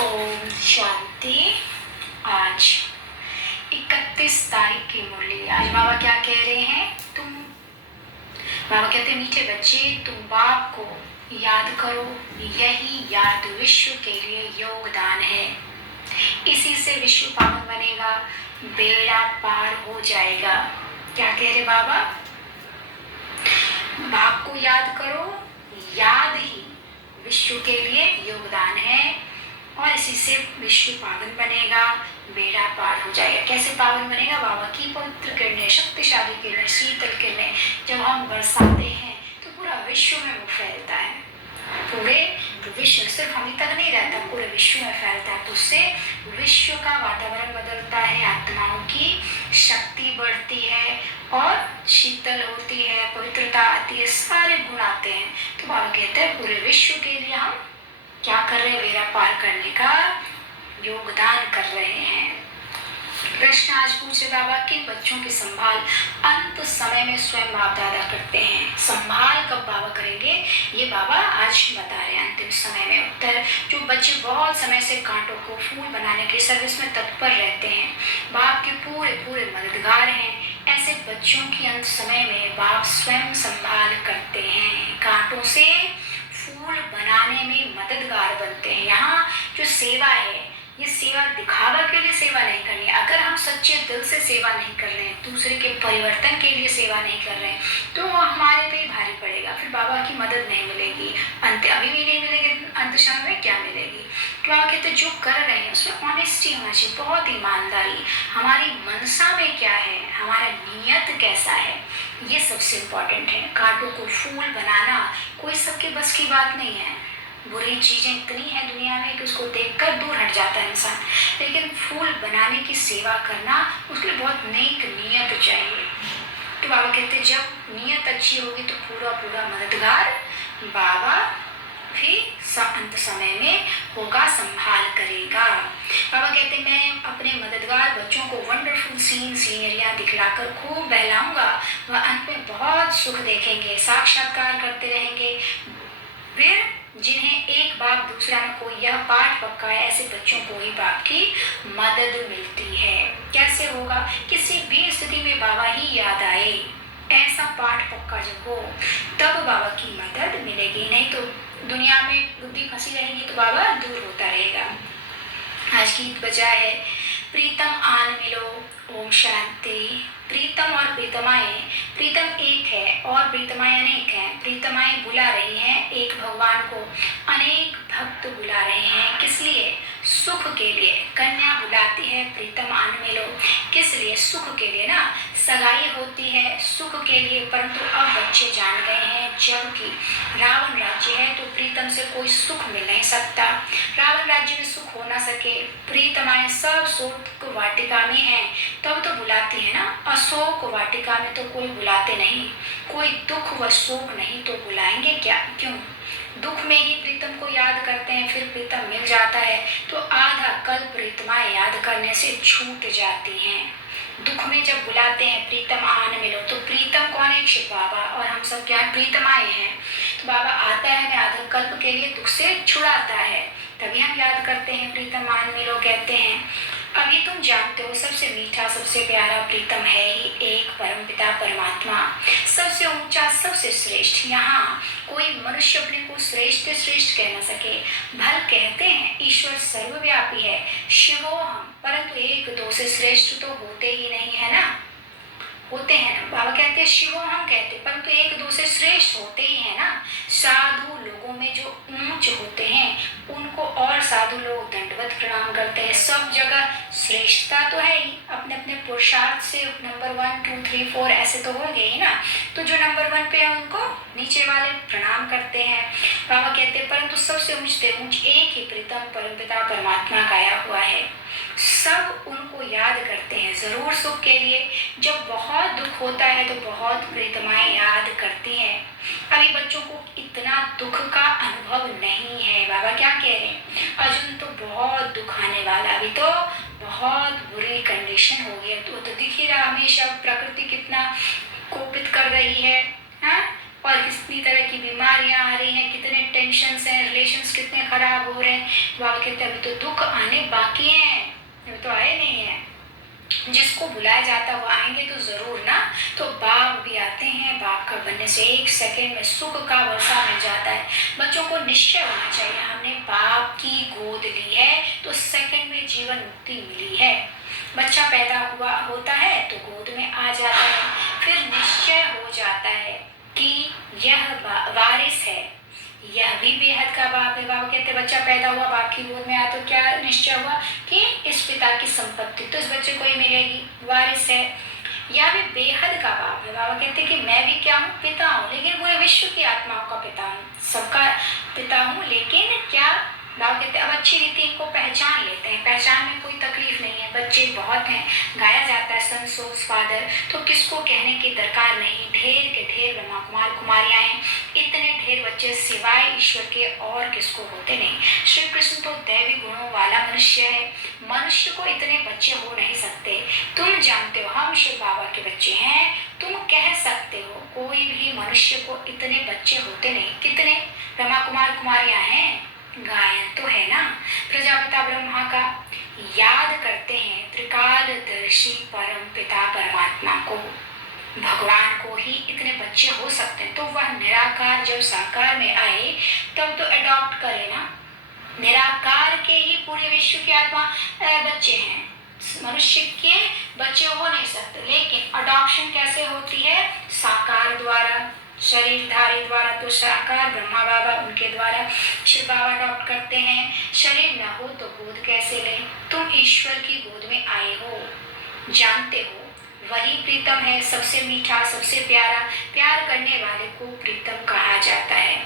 ओम शांति। आज 31 तारीख की मुरली। आज बाबा क्या कह रहे हैं? बाबा कहते हैं, मीठे बच्चे, तुम बाप को याद करो, यही याद विश्व के लिए योगदान है। इसी से विश्व पावन बनेगा, बेड़ा पार हो जाएगा। क्या कह रहे बाबा? बाप को याद करो, याद ही विश्व के लिए योगदान है और इसी से विश्व पावन बनेगा, बेड़ा पार हो जाएगा। कैसे पावन बनेगा? बाबा की पवित्र किरणें, शक्तिशाली किरणें, शीतल किरणें जब हम बरसाते हैं तो पूरा विश्व में वो फैलता है। पूरे विश्व, सिर्फ हम तक नहीं रहता, पूरे विश्व में फैलता है। तो उससे विश्व का वातावरण बदलता है, आत्माओं की शक्ति बढ़ती है और शीतल होती है, पवित्रता आती है, सारे गुण आते हैं। तो बाबा कहते हैं पूरे विश्व के लिए हम क्या कर रहे हैं? बेड़ा पार करने का योगदान कर रहे हैं। प्रश्न आज पूछे बाबा, किन बच्चों की संभाल अंत समय में स्वयं बाप दादा करते हैं? संभाल कब बाबा करेंगे, ये बाबा आज बता रहे हैं अंतिम समय में। उत्तर, जो बच्चे बहुत समय से कांटों को फूल बनाने की सर्विस में तत्पर रहते हैं, बाप के पूरे पूरे मददगार हैं, ऐसे बच्चों की अंत समय में बाप स्वयं संभाल करते हैं। कांटों से फूल बनाने में मददगार बनते हैं। यहाँ जो सेवा है, ये सेवा दिखावा के लिए सेवा नहीं करनी है। अगर हम सच्चे दिल से सेवा नहीं कर रहे हैं, दूसरे के परिवर्तन के लिए सेवा नहीं कर रहे हैं, तो वो हमारे पे ही भारी पड़ेगा। फिर बाबा की मदद नहीं मिलेगी, अंत अभी भी नहीं मिलेगी, अंत समय में क्या मिलेगी? तो बाबा कहते जो कर रहे हैं उसमें ऑनेस्टी होना चाहिए, बहुत ईमानदारी। हमारी मनसा में क्या है, हमारा नियत कैसा है, ये सबसे इम्पोर्टेंट है। कांटों को फूल बनाना कोई सबके बस की बात नहीं है। बुरी चीजें इतनी हैं दुनिया में कि उसको देखकर दूर हट जाता है इंसान, लेकिन फूल बनाने की सेवा करना, उसके लिए बहुत नेक नियत चाहिए। तो बाबा कहते जब नियत अच्छी होगी तो पूरा पूरा मददगार बाबा भी अंत समय में होगा, संभाल करेगा। बाबा कहते मैं अपने मददगार बच्चों को वंडरफुल सीनरियाँ दिखलाकर खूब बहलाऊंगा, वह अंत में बहुत सुख देखेंगे, साक्षात्कार करते रहेंगे। फिर जिन्हें एक बाप दूसरा में कोई यह पाठ पक्का है, ऐसे बच्चों को ही बाप की मदद मिलती है। कैसे होगा? किसी भी स्थिति में बाबा ही याद आए, ऐसा पाठ पक्का जब हो तब बाबा की मदद मिलेगी। नहीं तो दुनिया में बुद्धि फंसी रहेगी तो बाबा दूर होता रहेगा। आज की बचा है, प्रीतम आन मिलो, ओम शांति। प्रीतम और प्रीतमाएं, प्रीतम एक है और प्रीतमाएं अनेक हैं। प्रीतमाएं बुला रही हैं एक भगवान को, अनेक भक्त बुला रहे हैं। किस लिए? सुख के लिए। कन्या बुलाती है प्रीतम आन मिलो, किस लिए? सुख के लिए ना। सगाई होती है सुख के लिए, परंतु अब बच्चे जान गए हैं जबकि रावण राज्य है तो प्रीतम से कोई सुख मिल नहीं सकता। रावण राज्य में सुख हो ना सके, प्रीतमाएं सब शोक वाटिका में हैं तब तो बुलाती है ना। अशोक वाटिका में तो कोई बुलाते नहीं, कोई दुख व शोक नहीं तो बुलाएंगे क्या? क्यों? दुख में ही प्रीतम को याद करते हैं, फिर प्रीतम मिल जाता है तो आधा कल प्रीतमाएं याद करने से छूट जाती हैं। दुख में जब बुलाते हैं प्रीतम आन मिलो, तो प्रीतम कौन है? शिव बाबा, और हम सब क्या प्रीतमाएं हैं। तो बाबा आता है हमें आधा कल्प के लिए दुख से छुड़ाता है, तभी हम याद करते हैं, प्रीतम आन मिलो कहते हैं। अभी तुम जानते हो सबसे मीठा सबसे प्यारा प्रीतम है ही एक परमपिता परमात्मा, सबसे ऊंचा सबसे श्रेष्ठ। यहाँ कोई मनुष्य अपने को श्रेष्ठ श्रेष्ठ कह न सके। भल कहते हैं ईश्वर सर्वव्यापी है, शिवो हम, परंतु एक दो से श्रेष्ठ तो होते ही नहीं है ना। होते हैं ना, बाबा कहते हैं शिवो हम कहते, परंतु एक दो से श्रेष्ठ होते ही है ना। साधु लोगों में जो ऊंच होते हैं उनको और साधु लोग दंडवत प्रणाम करते हैं। सब जगह श्रेष्ठता तो है ही, अपने अपने पुरुषार्थ से नंबर 1 2 3 4 ऐसे तो होंगे ही ना। तो जो नंबर 1 पे है उनको नीचे वाले प्रणाम करते हैं। बाबा कहते हैं परंतु सबसे ऊंचते ऊंच एक ही प्रीतम परमपिता परमात्मा गाया हुआ है। सब उनको याद करते हैं जरूर सुख के लिए। जब बहुत दुख होता है तो बहुत प्रीतमाएं याद करती हैं। अभी बच्चों को इतना दुख का अनुभव नहीं है। बाबा क्या कह रहे हैं? अर्जुन तो बहुत दुख आने वाला, अभी तो बहुत बुरी कंडीशन हो गई है। तो दिख ही रहा हमेशा प्रकृति कितना कोपित कर रही है, हाँ? और कितनी तरह की बीमारियां आ रही हैं, कितने टेंशन हैं, रिलेशंस कितने खराब हो रहे हैं। बाबा कहते हैं अभी तो दुख आने बाकी हैं, अभी तो आए नहीं है। जिसको बुलाया जाता वो आएंगे तो जरूर ना। तो बाप भी आते हैं, बाप का बनने से 1 सेकेंड में सुख का वर्षा मिल जाता है। बच्चों को निश्चय होना चाहिए हमने बाप की गोद ली है तो सेकेंड में जीवन मुक्ति मिली है। बच्चा पैदा हुआ होता है तो गोद में आ जाता है, फिर निश्चय हो जाता है कि यह वारिस है, यह भी बेहद का बाप है। बाबा कहते बच्चा पैदा हुआ बाप की गोद में आया तो क्या निश्चय हुआ कि इस पिता की संपत्ति तो इस बच्चे को ही मिलेगी, वारिस है। यह भी बेहद का बाप है। बाबा कहते कि मैं भी क्या हूँ, पिता हूँ, लेकिन पूरे विश्व की आत्माओं का पिता हूँ, सबका पिता हूँ। लेकिन क्या बाबा कहते अब अच्छी रीति इनको पहचान लेते हैं, पहचान में कोई तकलीफ नहीं है। बच्चे बहुत हैं, गाया जाता है सन सोज फादर, तो किसको कहने की दरकार नहीं। ढेर के ढेर ब्रह्मा कुमार कुमारियां हैं, इतने ढेर बच्चे सिवाय ईश्वर के और किसको होते नहीं। श्री कृष्ण तो दैवी गुणों वाला मनुष्य है, मनुष्य को इतने बच्चे हो नहीं सकते। तुम जानते हो हम शिव बाबा के बच्चे हैं, तुम कह सकते हो कोई भी मनुष्य को इतने बच्चे होते नहीं। कितने ब्रह्मा कुमार कुमारियां हैं, गायन तो है ना। प्रजापिता ब्रह्मा का याद करते हैं, त्रिकालदर्शी परम पिता परमात्मा को, भगवान को ही इतने बच्चे हो सकते हैं। तो वह निराकार जब साकार में आए तब तो अडॉप्ट करे ना। निराकार के ही पूरे विश्व की आत्मा बच्चे हैं, मनुष्य के बच्चे हो नहीं सकते। लेकिन अडॉप्शन कैसे होती है, साकार द्वारा, शरीरधारी द्वारा। तो साकार ब्रह्मा बाबा उनके द्वारा शिव बाबा अडॉप्ट करते हैं। शरीर न हो तो गोद कैसे लें। तुम ईश्वर की गोद में आए हो, जानते हो वही प्रीतम है, सबसे मीठा, सबसे प्यारा। प्यार करने वाले को प्रीतम कहा जाता है।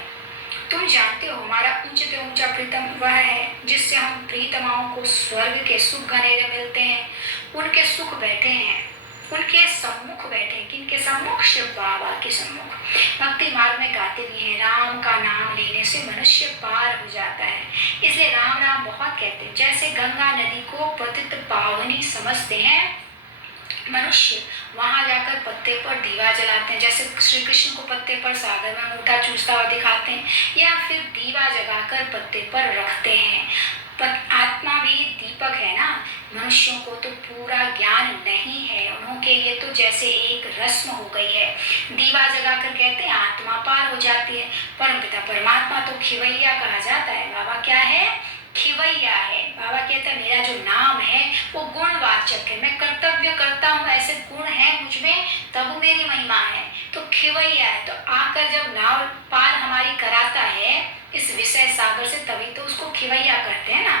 तुम जानते हो हमारा ऊंच से ऊंचा प्रीतम वह है जिससे हम प्रीतमाओं को स्वर्ग के सुख घनेरे मिलते हैं। उनके सुख बैठे हैं, उनके सम्मुख बैठे। किनके सम्मुख, शिव बाबा के सम्मुख। भक्ति मार्ग में गाते भी हैं, राम का नाम लेने से मनुष्य पार हो जाता है। इसलिए राम राम बहुत कहते हैं। जैसे गंगा नदी को पतित पावनी समझते हैं मनुष्य, वहां जाकर पत्ते पर दीवा जलाते हैं। जैसे श्री कृष्ण को पत्ते पर सागर में अंगूठा चूसता हुआ दिखाते हैं, या फिर दीवा जगाकर पत्ते पर रखते हैं। पर आत्मा भी दीपक है ना। मनुष्यों को तो पूरा ज्ञान नहीं है, उनके लिए तो जैसे एक रस्म हो गई है। दीवा जगाकर कहते हैं आत्मा पार हो जाती है। परमपिता परमात्मा तो खिवैया कहा जाता है। बाबा क्या है, खिवैया है। बाबा कहता है मेरा जो नाम है वो गुणवाचक है, मैं कर्तव्य करता हूँ, ऐसे गुण है मुझ में, तब मेरी महिमा है। तो खिवैया है, तो आकर जब नाव पार हमारी कराता है इस विषय सागर से, तभी तो उसको खिवैया करते हैं ना।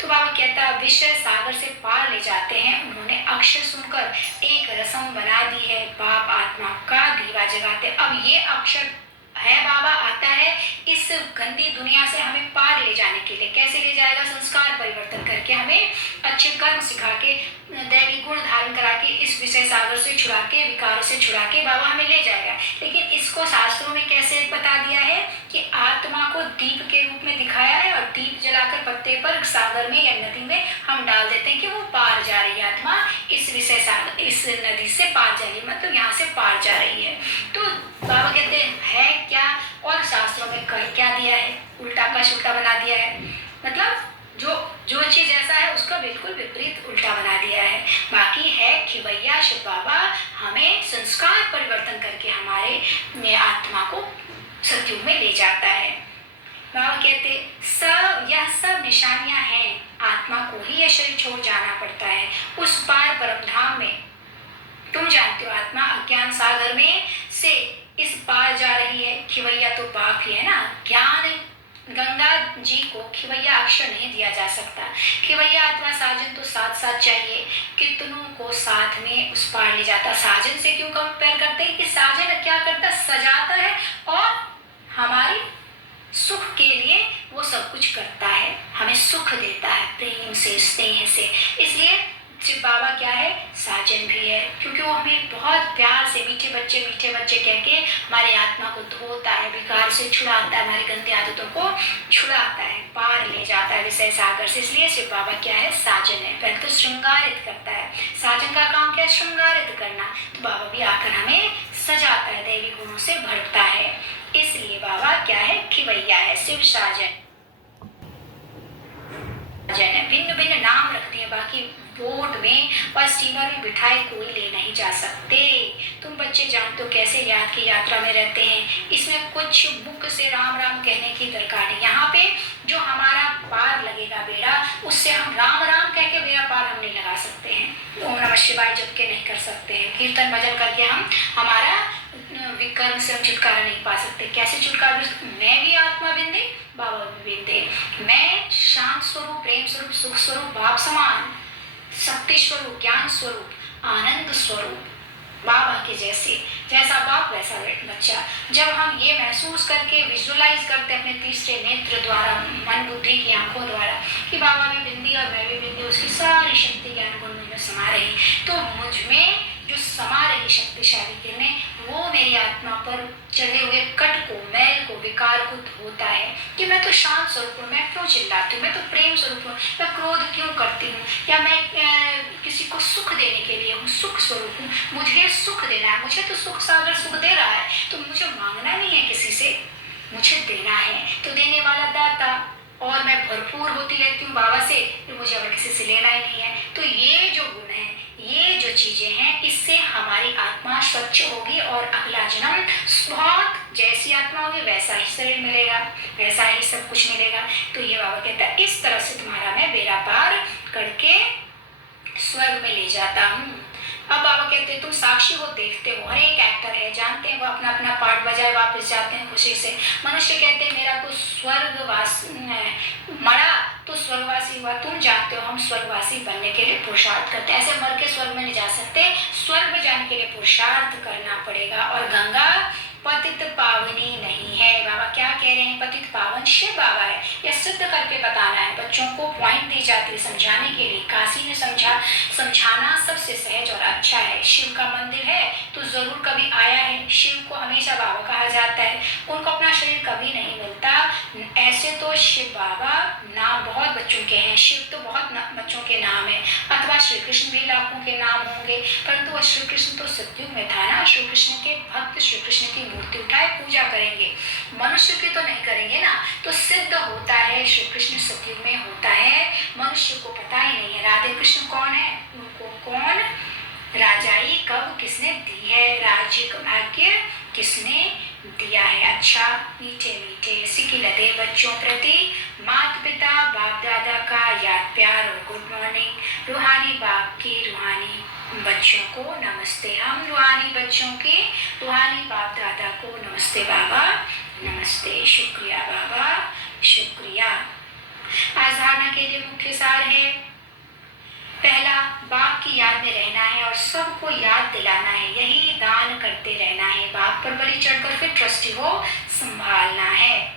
तो बाबा कहता है विषय सागर से पार ले जाते हैं। उन्होंने अक्षर सुनकर एक रस्म बना दी है, बाप आत्मा का दीवा जगाते। अब ये अक्षर है, बाबा आता है इस गंदी दुनिया से हमें पार ले जाने के लिए। कैसे ले जाएगा, संस्कार परिवर्तन करके, हमें अच्छे कर्म सिखा के, दैवी गुण धारण करा के, इस विषय सागर से छुड़ा के, विकारों से छुड़ा के बाबा हमें ले जाएगा। लेकिन इसको शास्त्रों में कैसे बता दिया है कि आत्मा को दीप के रूप में दिखाया है, और दीप जलाकर पत्ते पर सागर में या नदी में हम डाल देते हैं कि वो पार जा रही है। आत्मा इस विषय सागर, इस नदी से पार जा रही है, मतलब यहाँ से पार जा रही है। तो बाबा कहते हैं क्या, और शास्त्रों में कर क्या दिया है, उल्टा का उल्टा बना दिया है। मतलब जो चीज ऐसा है उसका बिल्कुल विपरीत उल्टा बना दिया है। बाकी है खिवैया शिव बाबा, हमें संस्कार परिवर्तन करके हमारे आत्मा को सतयुग में ले जाता है। बाबा कहते यह सब निशानियां हैं, आत्मा को ही यह शरीर छोड़ जाना पड़ता है उस पार परम धाम में। तुम जानते हो आत्मा अज्ञान सागर में से इस पार जा रही है। खिवैया तो बाप ही है ना। ज्ञान गंगा जी को खिवैया अक्षर नहीं दिया जा सकता। खिवैया अथवा साजन तो साथ साथ चाहिए, कितनों को साथ में उस पार ले जाता। साजन से क्यों कंपेयर करते हैं कि साजन क्या करता, सजाता है और हमारी सुख के लिए वो सब कुछ करता है, हमें सुख देता है प्रेम से, स्नेह से। इसलिए शिव बाबा क्या है, साजन भी है, क्योंकि वो हमें बहुत प्यार से मीठे बच्चे कह के हमारी आत्मा को धोता है, विकार से छुड़ाता है, हमारी गंदी आदतों को छुड़ाता है, पार ले जाता है विषय सागर से। इसलिए शिव बाबा क्या है, साजन है। पहले तो श्रृंगारित करता है। साजन का काम क्या है, श्रृंगारित करना। तो बाबा भी आकर हमें सजाता है, दैवी गुणों से भरता है। इसलिए बाबा क्या है, खिवैया है, शिव साजन भिन्न भिन्न नाम रखते हैं। बाकी बोट में और स्टीमर में बिठाए कोई ले नहीं जा सकते। तुम बच्चे जानते हो कैसे याद की यात्रा में रहते हैं। इसमें कुछ बुक से राम राम कहने की दरकार नहीं। यहाँ पे जो हमारा पार लगेगा बेड़ा, उससे हम राम राम कह के बेड़ा पार हम नहीं लगा सकते हैं। ओम नमः शिवाय जप के नहीं कर सकते हैं। कीर्तन भजन करके हम हमारा विकर्म से हम छुटकारा नहीं पा सकते। कैसे छुटकारा? मैं भी आत्मा बिंदे, बाबा भी बिंदे। मैं शांत स्वरूप, प्रेम स्वरूप, सुख स्वरूप, बाप समान, शक्ति स्वरूप, ज्ञान स्वरूप, आनंद स्वरूप, बाबा के जैसे, जैसा बाप वैसा बच्चा। जब हम ये महसूस करके विजुअलाइज करते अपने तीसरे नेत्र द्वारा, मन बुद्धि की आंखों द्वारा, कि बाबा भी बिंदी और मैं भी बिंदी, उसकी सारी शक्ति ज्ञान गुण मुझ में समा रही, तो मुझ में जो समा रही शक्तिशाली किरणें, वो मेरी आत्मा पर चढ़े हुए कट को, मैल को, विकार को धोता है कि मैं तो शांत स्वरूप हूँ, मैं क्यों चिल्लाती हूँ, मैं तो प्रेम स्वरूप हूँ, मैं क्रोध क्यों करती हूँ, या मैं किसी को सुख देने के लिए हूँ, सुख स्वरूप हूँ, मुझे सुख देना है, मुझे तो सुख सागर सुख दे रहा है, तो मुझे मांगना नहीं है किसी से, मुझे देना है। तो देने वाला दाता, और मैं भरपूर होती रहती हूँ बाबा से, तो मुझे अब किसी से लेना ही नहीं है। तो ये जो गुण है, ये जो चीजें हैं, इससे हमारी आत्मा स्वच्छ होगी और अगला जन्म बहुत जैसी आत्मा होगी वैसा ही शरीर मिलेगा, वैसा ही सब कुछ मिलेगा। तो ये बाबा कहता है इस तरह से तुम्हारा मैं बेड़ा पार करके स्वर्ग में ले जाता हूँ। अब बाबा कहते हैं तुम साक्षी हो, देखते हो, हर एक एक्टर है, जानते हैं वो अपना अपना पार्ट बजाए वापस जाते हैं खुशी से। मनुष्य कहते हैं मेरा तो स्वर्गवास मरा तो स्वर्गवासी हुआ। तुम जानते हो हम स्वर्गवासी बनने के लिए पुरुषार्थ करते हैं। ऐसे मर के स्वर्ग में नहीं जा सकते, स्वर्ग में जाने के लिए पुरुषार्थ करना पड़ेगा। और गंगा पतित पावनी नहीं है। बाबा क्या कह रहे हैं? पतित पावन शिव बाबा है। यह सिद्ध करके बताना है, बच्चों को पॉइंट दी जाती है समझाने के लिए। काशी ने समझाना सबसे सहज और अच्छा है। शिव का मंदिर है तो जरूर कभी आया है। शिव को हमेशा बाबा कहा जाता है, उनको अपना शरीर कभी नहीं मिलता। ऐसे तो शिव बाबा नाम बहुत बच्चों के हैं, शिव तो बहुत बच्चों के नाम है, अथवा श्री कृष्ण भी लाखों के नाम होंगे, परंतु वह श्री कृष्ण तो सतयुग में था ना। श्री कृष्ण के भक्त श्री कृष्ण की मूर्ति उठाए पूजा करेंगे, मनुष्य की तो नहीं करेंगे ना। तो सिद्ध होता है श्री कृष्ण सतयुग में होता है, मनुष्य को पता ही नहीं है राधे कृष्ण कौन है, उनको कौन राजाई कब किसने दी है, राज्य का भाग्य किसने दिया है। अच्छा मीठे मीठे सिकिलते बच्चों प्रति माता पिता बाप दादा का याद प्यार और गुड मॉर्निंग। रूहानी बाप की रूहानी बच्चों को नमस्ते। हम रूहानी बच्चों के रूहानी बाप दादा को नमस्ते बाबा, नमस्ते। शुक्रिया बाबा, शुक्रिया। आज धारणा के लिए मुख्य सार है, पहला बाप की याद में रहना है और सबको याद दिलाना है, यही दान करते रहना है। बाप पर बलि चढ़कर फिर ट्रस्टी को संभालना है।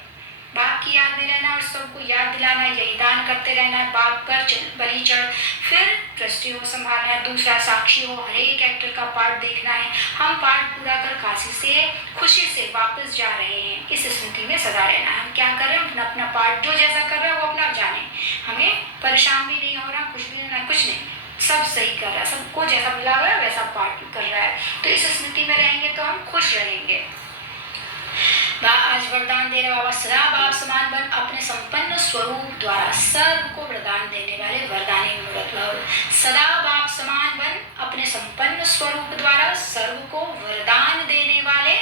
बाप की याद में रहना और सबको याद दिलाना है, यही दान करते रहना है। बाप पर बलि चढ़ फिर ट्रस्टी को संभालना है। दूसरा साक्षी हो, हर एक एक्टर का पार्ट देखना है। हम पार्ट पूरा कर काशी से खुशी से वापस जा रहे हैं, इस स्मृति में सदा रहना है। हम क्या कर रहे हैं? अपना अपना पार्ट जो जैसा कर रहे हैं वो अपना जाने, हमें परेशान भी नहीं हो रहा, कुछ भी नहीं, कुछ नहीं, सब सही कर रहा है, सबको जैसा मिला हुआ है वैसा पार्ट कर रहा है। तो इस स्मृति में रहेंगे तो हम खुश रहेंगे। आज वरदान दे रहे बाबा, सदा बाप समान बन अपने संपन्न स्वरूप द्वारा सर्व को वरदान देने वाले वरदानी मूर्त भव। सदा बाप समान बन अपने संपन्न स्वरूप द्वारा सर्व को वरदान देने वाले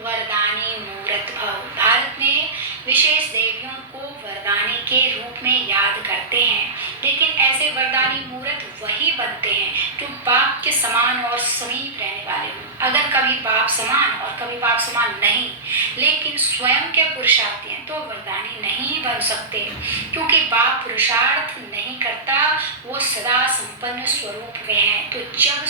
वरदानी मूर्त भव। भारत में विशेष देवियों को वरदानी के रूप में याद करते हैं, लेकिन ऐसे वरदानी मूर्त वही बनते हैं जो बाप के समान और समीप रहने वाले हों। अगर कभी बाप समान और कभी बाप समान नहीं, लेकिन स्वयं के पुरुषार्थी हैं, तो वरदानी नहीं बन सकते, क्योंकि बाप पुरुषार्थ नहीं करता, वो सदा संपन्न स्वरूप में है। तो जब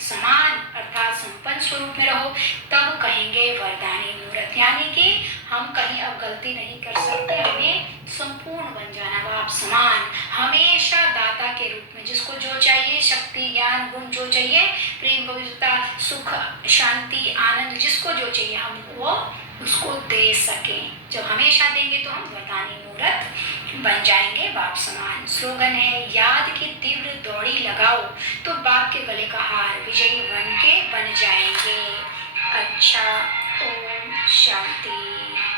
समान अर्थात संपन्न स्वरूप में रहो तब कहेंगे वरदानी मूर्त, यानी कि हम कहीं अब गलती नहीं कर सकते, हमें संपूर्ण बन जाना बाप समान, हमेशा दाता के रूप में। जिसको जो चाहिए, शक्ति ज्ञान गुण जो चाहिए, प्रेम पवित्रता सुख शांति आनंद, जिसको जो चाहिए हम वो उसको दे सके। जब हमेशा देंगे तो हम वरदानी मूर्त बन जाएंगे बाप समान। स्लोगन है, याद की तीव्र दौड़ी लगाओ तो बाप के गले का हार विजयी बन के बन जाएंगे। अच्छा। ओम शांति।